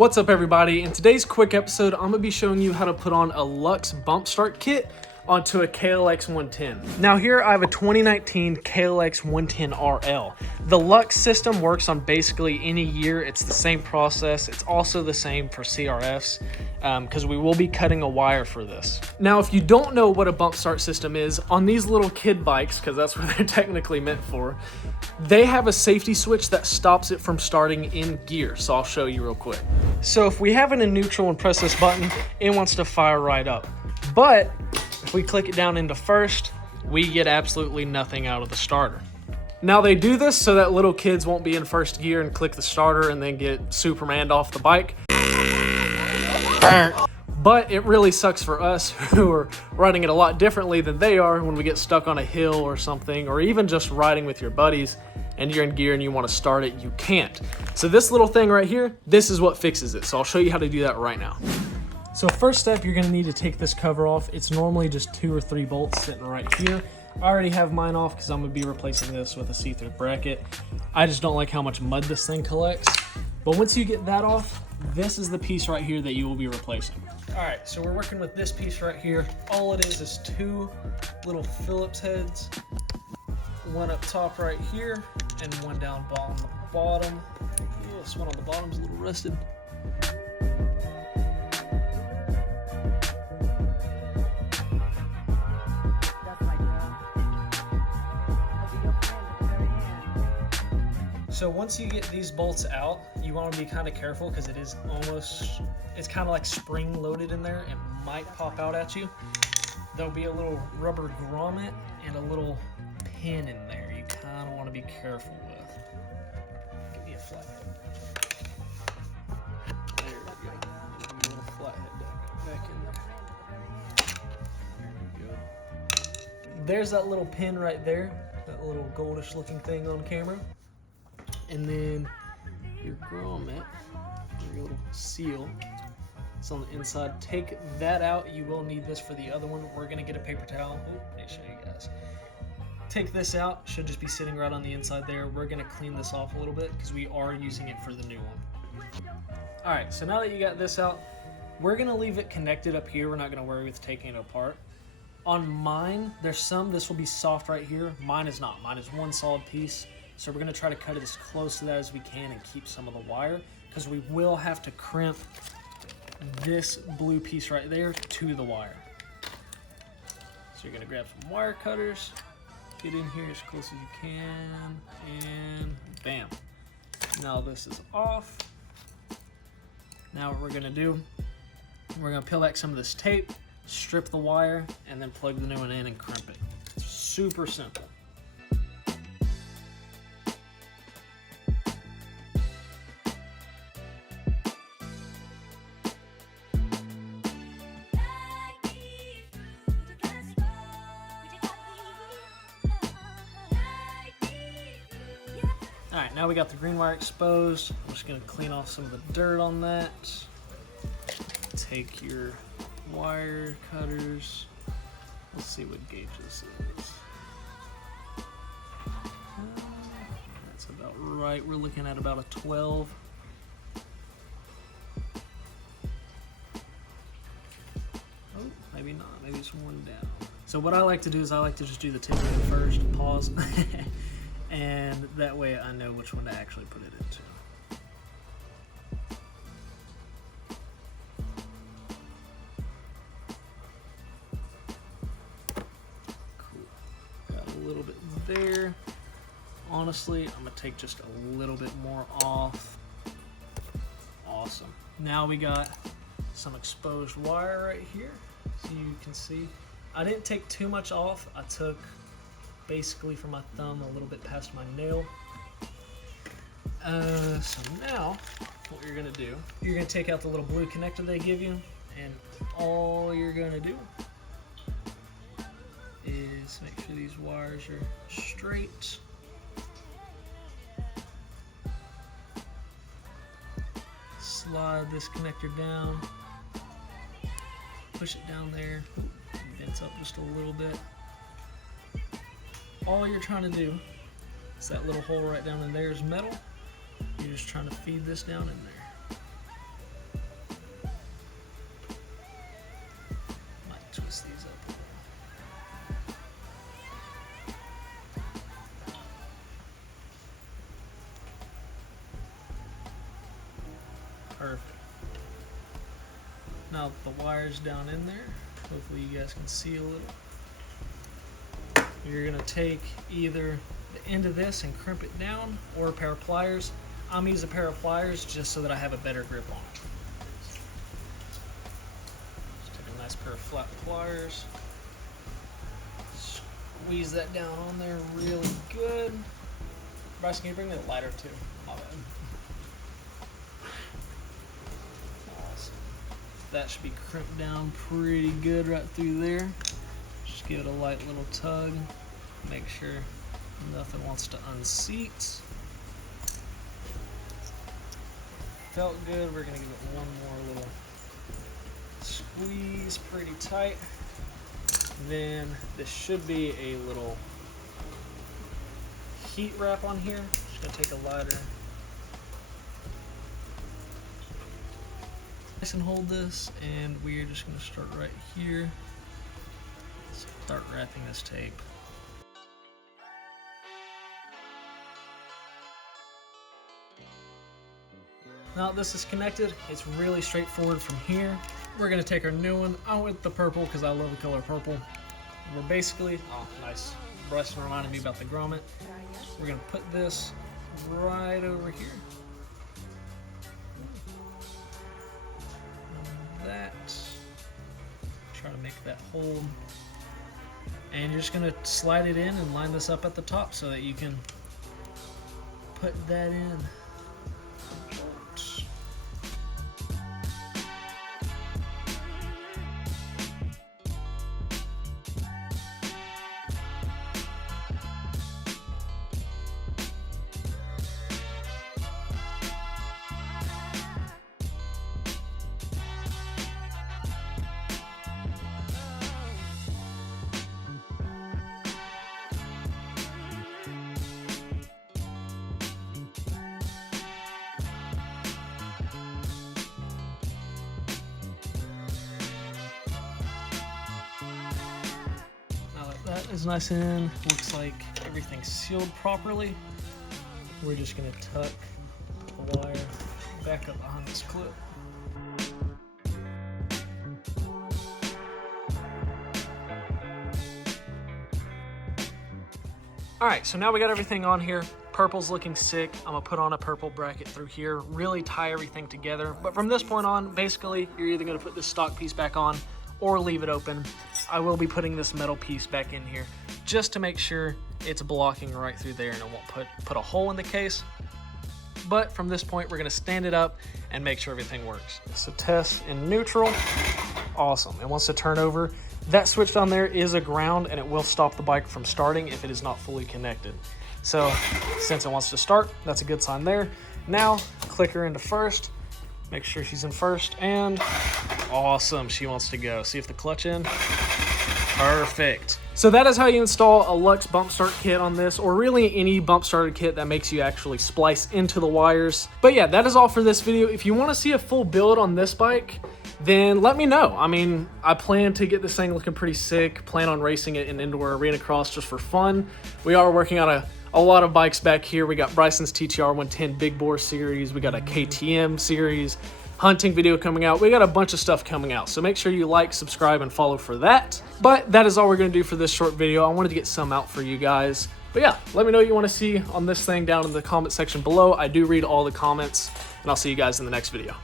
What's up everybody? In today's quick episode, I'm going to be showing you how to put on a Lux Bump Start Kit onto a KLX110. Now here I have a 2019 KLX110 RL. The Lux system works on basically any year. It's the same process. It's also the same for CRFs because we will be cutting a wire for this. Now if you don't know what a bump start system is, on these little kid bikes, because that's what they're technically meant for, they have a safety switch that stops it from starting in gear. So I'll show you real quick. So if we have it in neutral and press this button, it wants to fire right up. But if we click it down into first, we get absolutely nothing out of the starter. Now they do this so that little kids won't be in first gear and click the starter and then get Superman'd off the bike. But it really sucks for us who are riding it a lot differently than they are when we get stuck on a hill or something, or even just riding with your buddies and you're in gear and you want to start it, you can't. So this little thing right here, this is what fixes it. So I'll show you how to do that right now. So first step, you're going to need to take this cover off. It's normally just 2 or 3 bolts sitting right here. I already have mine off because I'm going to be replacing this with a see-through bracket. I just don't like how much mud this thing collects. But once you get that off, this is the piece right here that you will be replacing. All right, so we're working with this piece right here. All it is 2 little Phillips heads. One up top right here and one down on the bottom. Ooh, this one on the bottom's a little rusted. So once you get these bolts out, you want to be kind of careful because it's kind of like spring loaded in there. It might pop out at you. There'll be a little rubber grommet and a little pin in there you kind of want to be careful with. Give me a flathead. There we go. Give me a little flathead back in there. There we go. There's that little pin right there, that little goldish looking thing on camera. And then your grommet, your little seal, it's on the inside. Take that out. You will need this for the other one. We're gonna get a paper towel. Ooh, let me show you guys. Take this out. Should just be sitting right on the inside there. We're gonna clean this off a little bit because we are using it for the new one. All right, so now that you got this out, we're gonna leave it connected up here. We're not gonna worry with taking it apart. On mine, this will be soft right here. Mine is not. Mine is one solid piece. So we're going to try to cut it as close to that as we can and keep some of the wire, because we will have to crimp this blue piece right there to the wire. So you're going to grab some wire cutters, get in here as close as you can, and bam. Now this is off. Now what we're going to do, we're going to peel back some of this tape, strip the wire, and then plug the new one in and crimp it. It's super simple. All right, now we got the green wire exposed. I'm just gonna clean off some of the dirt on that. Take your wire cutters. Let's see what gauge this is. That's about right. We're looking at about a 12. Oh, maybe not. Maybe it's one down. So what I like to do is I like to just do the tip first, pause. And that way I know which one to actually put it into. Cool. Got a little bit there. Honestly, I'm gonna take just a little bit more off. Awesome. Now we got some exposed wire right here, so you can see. I didn't take too much off. I took basically from my thumb a little bit past my nail. So now what you're gonna do, you're gonna take out the little blue connector they give you, and all you're gonna do is make sure these wires are straight. Slide this connector down, push it down there, bends up just a little bit. All you're trying to do is that little hole right down in there is metal. You're just trying to feed this down in there. Perfect. Now that the wire's down in there, hopefully you guys can see a little. You're gonna take either the end of this and crimp it down, or a pair of pliers. I'm gonna use a pair of pliers just so that I have a better grip on it. Just take a nice pair of flat pliers. Squeeze that down on there really good. Bryce, can you bring me the lighter too? My bad. Awesome. That should be crimped down pretty good right through there. Just give it a light little tug. Make sure nothing wants to unseat. Felt good. We're gonna give it one more little squeeze pretty tight. Then this should be a little heat wrap on here. Just gonna take a lighter. Nice and hold this, and we're just gonna start right here. Start wrapping this tape. Now that this is connected, it's really straightforward from here. We're gonna take our new one. I went with the purple because I love the color purple. We're basically, oh nice, Bryce reminded me about the grommet. We're gonna put this right over here. That, try to make that hold. And you're just gonna slide it in and line this up at the top so that you can put that in. That is nice and looks like everything's sealed properly. We're just gonna tuck the wire back up behind this clip. All right, so now we got everything on here. Purple's looking sick. I'm gonna put on a purple bracket through here, really tie everything together. But from this point on, basically, you're either gonna put this stock piece back on or leave it open. I will be putting this metal piece back in here just to make sure it's blocking right through there and it won't put a hole in the case. But from this point, we're gonna stand it up and make sure everything works. So test in neutral, awesome. It wants to turn over. That switch down there is a ground and it will stop the bike from starting if it is not fully connected. So since it wants to start, that's a good sign there. Now, click her into first, make sure she's in first, and awesome, she wants to go. See if the clutch in, perfect. So that is how you install a Lux Bump Start Kit on this, or really any bump starter kit that makes you actually splice into the wires. But yeah, that is all for this video. If you want to see a full build on this bike, then let me know. I mean, I plan to get this thing looking pretty sick, plan on racing it in indoor arena cross just for fun. We are working on a lot of bikes back here. We got Bryson's TTR110 Big Bore series, we got a KTM series, hunting video coming out. We got a bunch of stuff coming out, so make sure you like, subscribe, and follow for that. But that is all we're gonna do for this short video. I wanted to get some out for you guys. But yeah, let me know what you want to see on this thing down in the comment section below. I do read all the comments, and I'll see you guys in the next video.